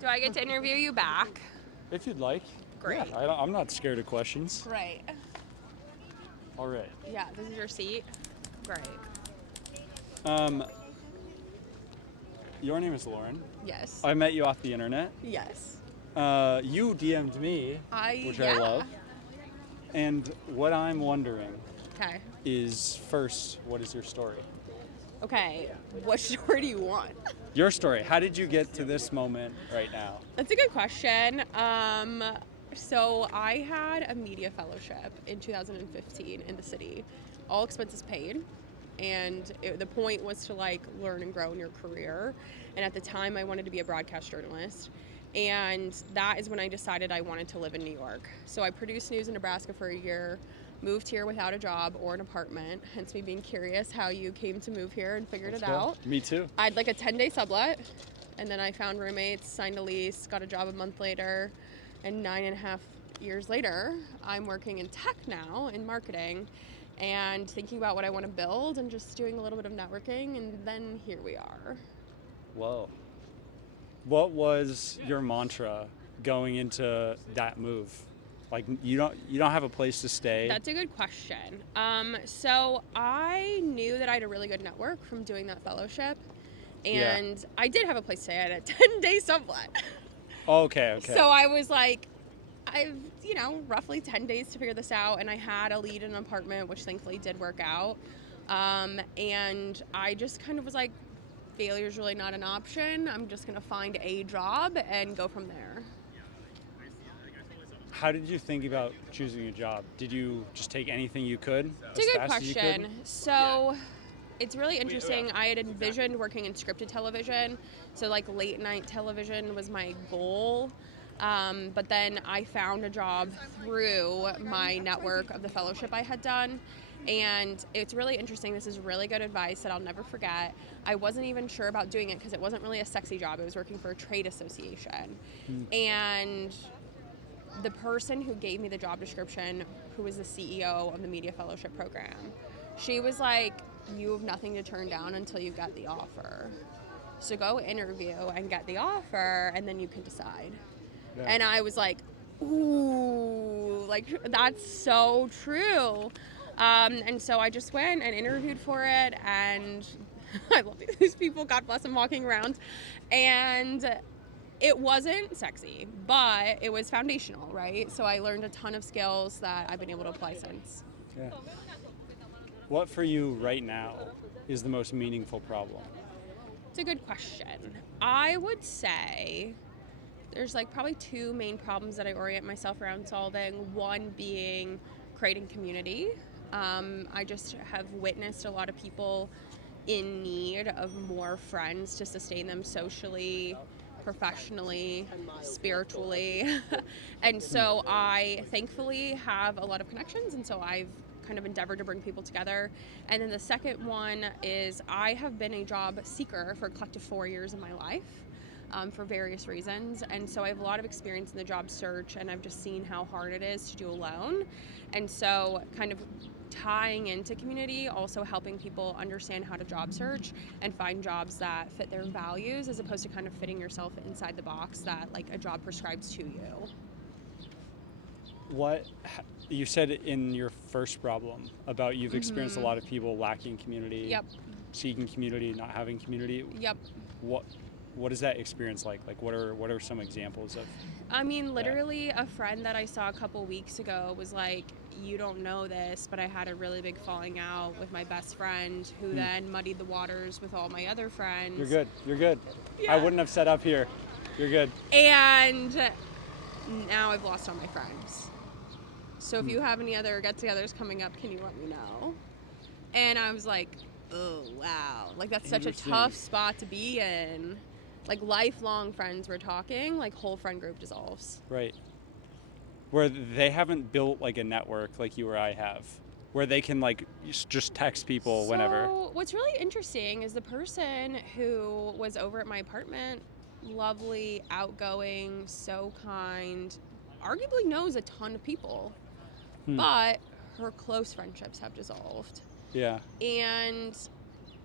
Do I get to interview you back? If you'd like. Great. Yeah, I'm not scared of questions. Great. All right. Yeah, this is your seat. Great. Your name is Lauren. Yes. I met you off the internet. Yes. You DM'd me, which I love. And what I'm wondering Okay. is, first, what is your story? Okay. What story do you want? Your story. How did you get to this moment right now? That's a good question. So I had a media fellowship in 2015 in the city, all expenses paid. And the point was to learn and grow in your career. And at the time I wanted to be a broadcast journalist. And that is when I decided I wanted to live in New York. So I produced news in Nebraska for a year, moved here without a job or an apartment, hence me being curious how you came to move here and figured it out. Me too. I had a 10-day sublet, and then I found roommates, signed a lease, got a job a month later, and 9.5 years later, I'm working in tech now, in marketing, and thinking about what I want to build and just doing a little bit of networking, and then here we are. Whoa. What was your mantra going into that move? You don't have a place to stay. That's a good question. So I knew that I had a really good network from doing that fellowship, and I did have a place to stay. I had a 10-day sublet. Okay. So I was I've roughly 10 days to figure this out, and I had a lead in an apartment, which thankfully did work out. And I just kind of was failure's really not an option. I'm just gonna find a job and go from there. How did you think about choosing a job? Did you just take anything you could? It's a good question. So it's really interesting. I had envisioned working in scripted television, so late night television was my goal. But then I found a job through my network of the fellowship I had done. And it's really interesting. This is really good advice that I'll never forget. I wasn't even sure about doing it because it wasn't really a sexy job. It was working for a trade association. And the person who gave me the job description, who was the CEO of the Media Fellowship program, she was you have nothing to turn down until you get the offer. So go interview and get the offer, and then you can decide. Yeah. And I was ooh, that's so true. And so I just went and interviewed for it, and I love these people, God bless them, walking around. And it wasn't sexy, but it was foundational, right? So I learned a ton of skills that I've been able to apply since. Yeah. What for you right now is the most meaningful problem? It's a good question. I would say there's probably two main problems that I orient myself around solving. One being creating community. I just have witnessed a lot of people in need of more friends to sustain them socially, professionally, spiritually. And so I thankfully have a lot of connections, and so I've kind of endeavored to bring people together. And then the second one is I have been a job seeker for a collective 4 years of my life. For various reasons, and so I have a lot of experience in the job search, and I've just seen how hard it is to do alone. And so kind of tying into community, also helping people understand how to job search and find jobs that fit their values, as opposed to kind of fitting yourself inside the box that a job prescribes to you. What you said in your first problem about you've experienced a lot of people lacking community, Yep. seeking community, not having community. Yep. What is that experience like? What are some examples of? I mean, literally, a friend that I saw a couple weeks ago was you don't know this, but I had a really big falling out with my best friend, who then muddied the waters with all my other friends. You're good. Yeah. I wouldn't have set up here. You're good. And now I've lost all my friends. So if you have any other get-togethers coming up, can you let me know? And I was oh, wow. That's such a tough spot to be in. Lifelong friends we're talking, whole friend group dissolves. Right. Where they haven't built a network like you or I have, where they can just text people whenever. So what's really interesting is the person who was over at my apartment, lovely, outgoing, so kind, arguably knows a ton of people, but her close friendships have dissolved. Yeah. And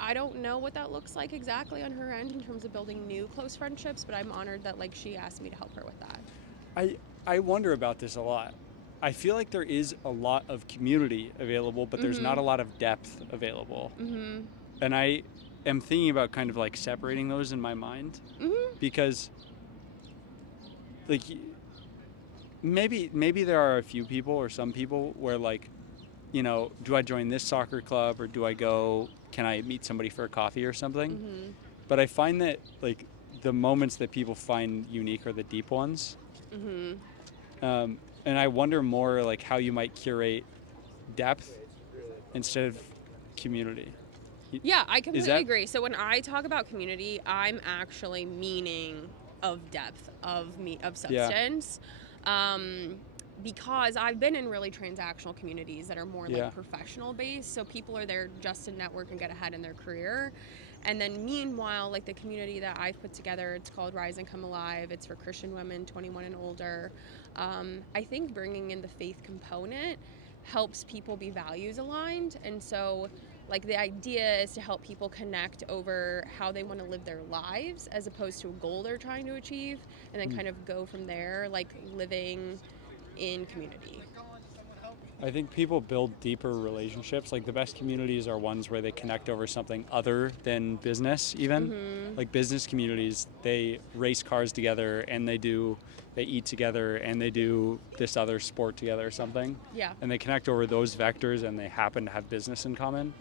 I don't know what that looks like exactly on her end in terms of building new close friendships, but I'm honored that like she asked me to help her with that. I wonder about this a lot. I feel like there is a lot of community available, but there's not a lot of depth available. And I am thinking about kind of like separating those in my mind because like maybe there are a few people or some people where like, you know, do I join this soccer club or do I go, can I meet somebody for a coffee or something? But I find that like the moments that people find unique are the deep ones. And I wonder more like how you might curate depth instead of community. Yeah, I completely agree. So when I talk about community, I'm actually meaning of depth, of substance. Because I've been in really transactional communities that are more like professional based. So people are there just to network and get ahead in their career. And then meanwhile, like the community that I've put together, it's called Rise and Come Alive. It's for Christian women 21 and older. I think bringing in the faith component helps people be values aligned. And so like the idea is to help people connect over how they want to live their lives as opposed to a goal they're trying to achieve, and then kind of go from there, like living in community. I think people build deeper relationships. Like the best communities are ones where they connect over something other than business even. Like business communities, they race cars together and they eat together and they do this other sport together or something. Yeah. And they connect over those vectors and they happen to have business in common.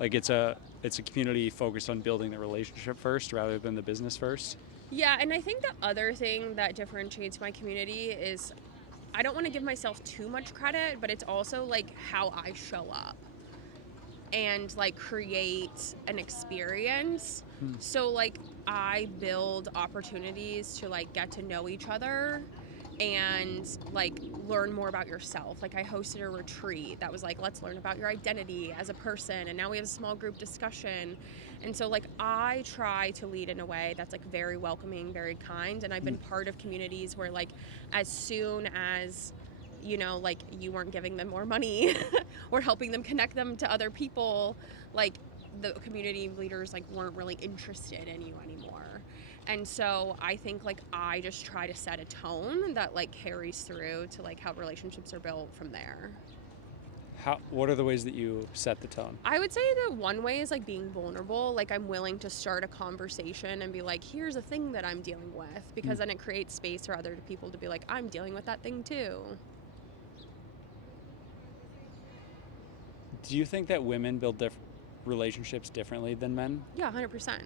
Like it's a community focused on building the relationship first rather than the business first. Yeah, and I think the other thing that differentiates my community is I don't want to give myself too much credit, but it's also like how I show up and like create an experience. So like I build opportunities to like get to know each other and like learn more about yourself. Like I hosted a retreat that was like, let's learn about your identity as a person, and now we have a small group discussion. And so like I try to lead in a way that's like very welcoming, very kind, and I've been part of communities where like as soon as you know, like you weren't giving them more money or helping them connect them to other people, like the community leaders like weren't really interested in you anymore. And so I think like I just try to set a tone that like carries through to like how relationships are built from there. What are the ways that you set the tone? I would say that one way is like being vulnerable. Like I'm willing to start a conversation and be like, here's a thing that I'm dealing with, because then it creates space for other people to be like, I'm dealing with that thing too. Do you think that women build relationships differently than men? Yeah, 100%.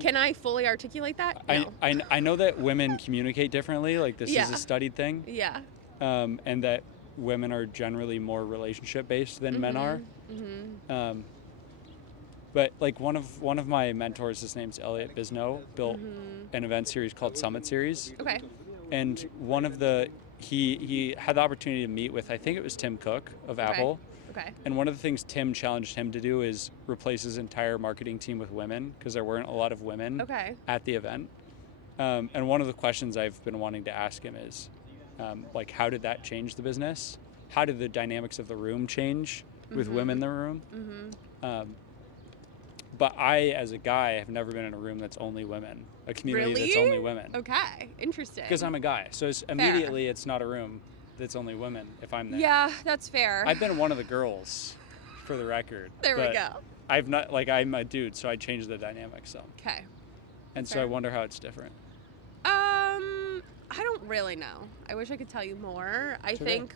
Can I fully articulate that? No. I know that women communicate differently. Like this is a studied thing. Yeah. And that women are generally more relationship based than men are. But like one of my mentors, his name's Elliot Bisnow, built an event series called Summit Series. Okay. And one of he had the opportunity to meet with, I think it was Tim Cook of Apple. Okay. And one of the things Tim challenged him to do is replace his entire marketing team with women, because there weren't a lot of women at the event. And one of the questions I've been wanting to ask him is, like, how did that change the business? How did the dynamics of the room change with women in the room? But I, as a guy, have never been in a room that's only women, a community that's only women. Okay, interesting. Because I'm a guy, so immediately it's not a room that's only women if I'm there. Yeah, that's fair. I've been one of the girls, for the record. There we go. I've not, like, I'm a dude, so I changed the dynamic some. Okay. And so I wonder how it's different. I don't really know. I wish I could tell you more. I think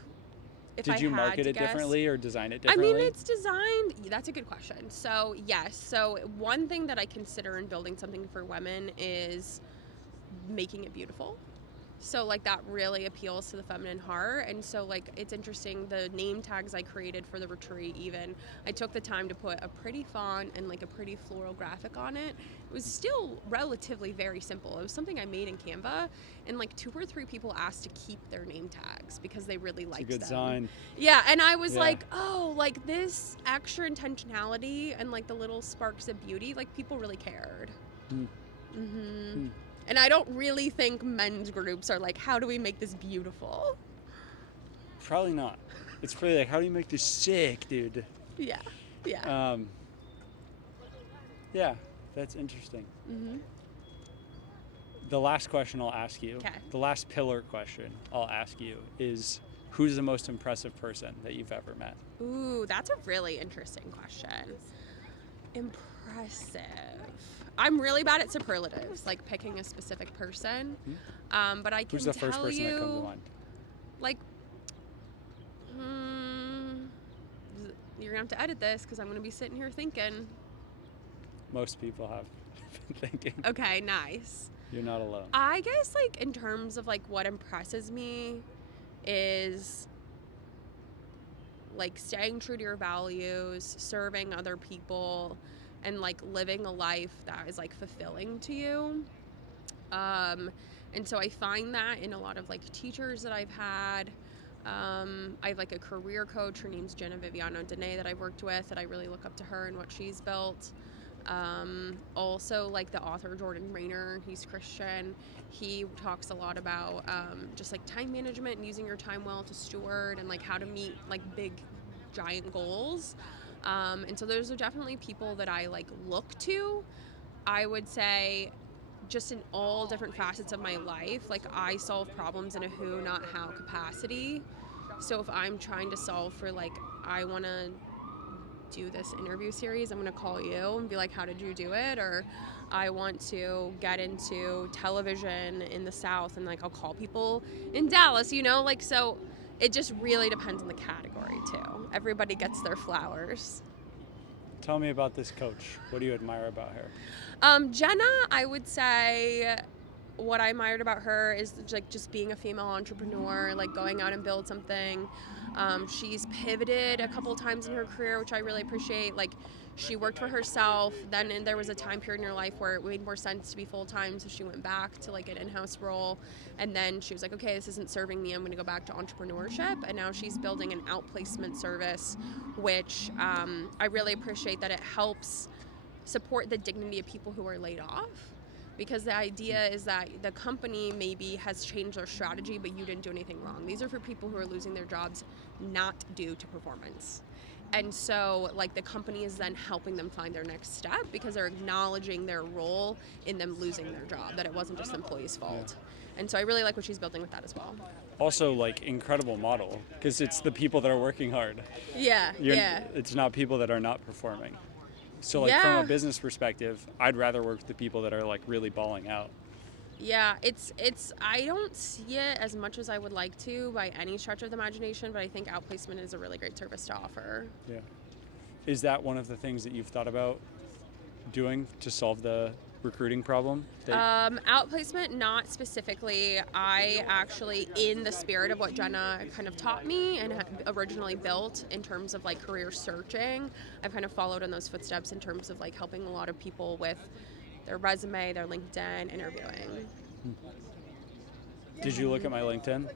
if Did you market it differently or design it differently? I mean, it's designed. That's a good question. So yes. So one thing that I consider in building something for women is making it beautiful. So like that really appeals to the feminine heart. And so like it's interesting, the name tags I created for the retreat, even I took the time to put a pretty font and like a pretty floral graphic on it. It was still relatively very simple. It was something I made in Canva, and like 2 or 3 people asked to keep their name tags because they really liked them. It's a good sign. Yeah, and I was like, oh, like this extra intentionality and like the little sparks of beauty, like people really cared. And I don't really think men's groups are like, how do we make this beautiful? Probably not. It's probably like, how do you make this sick, dude? Yeah. Yeah, that's interesting. The last question I'll ask you, the last pillar question I'll ask you is, who's the most impressive person that you've ever met? Ooh, that's a really interesting question. Impressive. I'm really bad at superlatives, like picking a specific person. But I can Who's the first person that comes to mind? Like, you're gonna have to edit this because I'm gonna be sitting here thinking. Most people have been thinking. Okay, nice. You're not alone. I guess, like, in terms of, like, what impresses me is, like, staying true to your values, serving other people, and, like, living a life that is, like, fulfilling to you. And so I find that in a lot of, like, teachers that I've had. I have, like, a career coach. Her name's Jenna Viviano Dene that I've worked with, that I really look up to her and what she's built. Also, like, the author Jordan Rayner, he's Christian. He talks a lot about just, like, time management and using your time well to steward, and, like, how to meet, like, big giant goals. And so those are definitely people that I, like, look to. I would say just in all different facets of my life, like, I solve problems in a who, not how capacity. So if I'm trying to solve for, like, I want to do this interview series, I'm going to call you and be like, how did you do it? Or I want to get into television in the South, and, like, I'll call people in Dallas, you know, like, so it just really depends on the category too. Everybody gets their flowers. Tell me about this coach. What do you admire about her? Jenna, I would say what I admired about her is, like, just being a female entrepreneur, like, going out and build something. She's pivoted a couple times in her career, which I really appreciate. Like, she worked for herself, then there was a time period in her life where it made more sense to be full-time, so she went back to, like, an in-house role, and then she was like, okay, this isn't serving me, I'm going to go back to entrepreneurship, and now she's building an outplacement service, which I really appreciate that it helps support the dignity of people who are laid off. Because the idea is that the company maybe has changed their strategy, but you didn't do anything wrong. These are for people who are losing their jobs not due to performance. And so, like, the company is then helping them find their next step because they're acknowledging their role in them losing their job, that it wasn't just the employee's fault. And so I really like what she's building with that as well. Also, like, incredible model, because it's the people that are working hard. Yeah. It's not people that are not performing. So, like, from a business perspective, I'd rather work with the people that are, like, really balling out. Yeah, it's I don't see it as much as I would like to by any stretch of the imagination, but I think outplacement is a really great service to offer. Yeah. Is that one of the things that you've thought about doing to solve the recruiting problem? Outplacement, not specifically. I actually, in the spirit of what Jenna kind of taught me and originally built in terms of, like, career searching, I've kind of followed in those footsteps in terms of, like, helping a lot of people with their resume, their LinkedIn, interviewing. Did you look at my LinkedIn?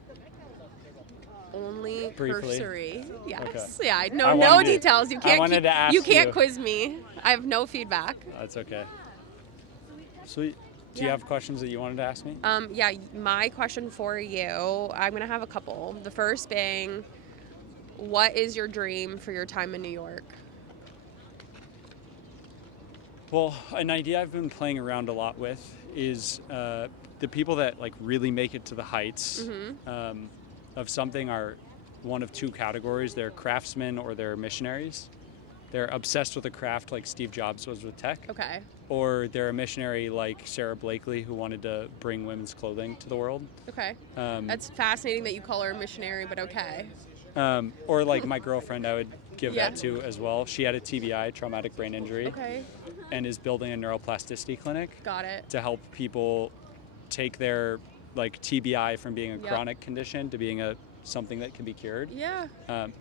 Only briefly? Cursory. Yes. Okay. Yeah. No details. You can't. You can't you. Quiz me. I have no feedback. That's okay. Sweet. Do you have questions that you wanted to ask me? Yeah. My question for you, I'm gonna have a couple. The first being, what is your dream for your time in New York? Well, an idea I've been playing around a lot with is the people that, like, really make it to the heights of something are one of two categories. They're craftsmen or they're missionaries. They're obsessed with a craft like Steve Jobs was with tech. Okay. Or they're a missionary like Sarah Blakely, who wanted to bring women's clothing to the world. Okay. That's fascinating that you call her a missionary, but okay. Or, like, my girlfriend, I would give that to as well. She had a TBI, traumatic brain injury. Okay. And is building a neuroplasticity clinic. Got it. To help people take their, like, TBI from being a chronic condition to being something that can be cured. Yeah.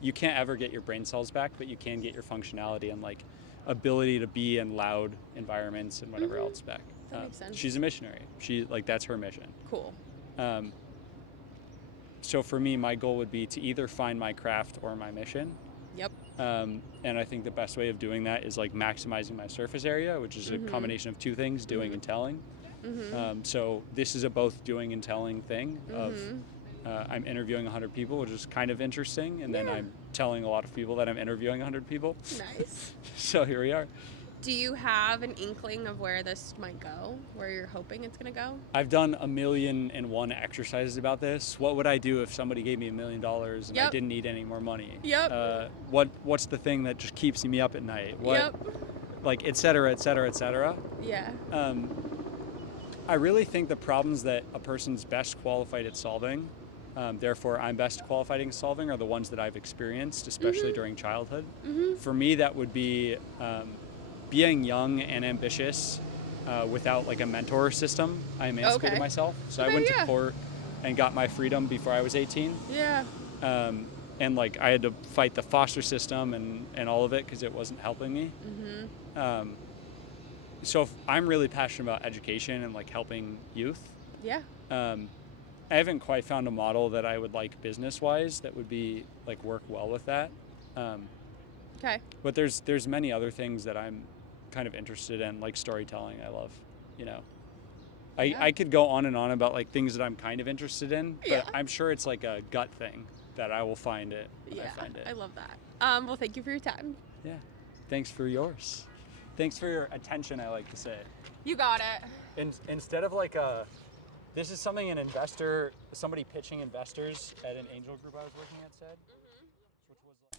You can't ever get your brain cells back, but you can get your functionality and, like, ability to be in loud environments and whatever else back. That makes sense. She's a missionary. That's her mission. Cool. So for me, my goal would be to either find my craft or my mission. Yep. And I think the best way of doing that is, like, maximizing my surface area, which is a combination of two things, doing and telling. So this is a both doing and telling thing of I'm interviewing 100 people, which is kind of interesting, and then I'm telling a lot of people that I'm interviewing 100 people. Nice. So here we are. Do you have an inkling of where this might go, where you're hoping it's going to go? I've done 1,000,001 exercises about this. What would I do if somebody gave me $1 million and I didn't need any more money? Yep. What's the thing that just keeps me up at night? Yep. Like, et cetera, et cetera, et cetera. Yeah. I really think the problems that a person's best qualified at solving, therefore I'm best qualified in solving, are the ones that I've experienced, especially during childhood. For me, that would be being young and ambitious without like a mentor system. I emancipated myself. So I went to court and got my freedom before I was 18. Yeah. And like I had to fight the foster system and all of it because it wasn't helping me. So I'm really passionate about education and like helping youth. Yeah. I haven't quite found a model that I would like business-wise that would be like work well with that. Okay. But there's many other things that I'm kind of interested in, like storytelling. I love, I could go on and on about like things that I'm kind of interested in, but I'm sure it's like a gut thing that I will find it when I find it. I love that. Well, thank you for your time. Yeah. Thanks for yours. Thanks for your attention, I like to say. You got it. Instead of like this is something somebody pitching investors at an angel group I was working at said, which was like,